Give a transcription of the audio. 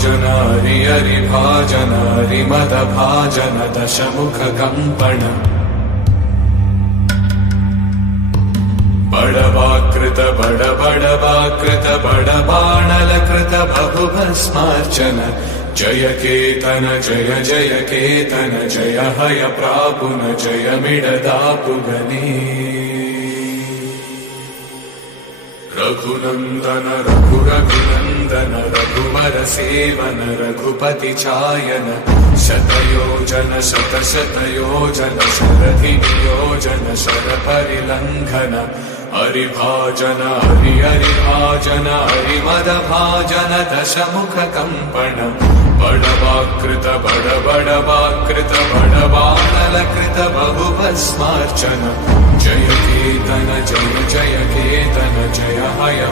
भाजन हरि हरि भाजन हरि मद भाजन दशमुख कंपन बड़वाकृत बड़वाकृत बड़बाणलकृत बहुभस्मार्चन जय केतन जय जय केतन जय हय प्रापुन जय मिडदापुगनी रघुनंदन रघुरघुनंदन रघुवर सेवन रघुपति चायन शतयोजन शतशतयोजन शरधि नियोजन शर परिलंघन हरिभाजन हरि हरि भाजन हरि मद भाजन दशमुख कंपन बड़वाकृत बड़वाकृत बड़बाणलकृत बहुभस्मार्चन जय केतन जय जय केतन जय हय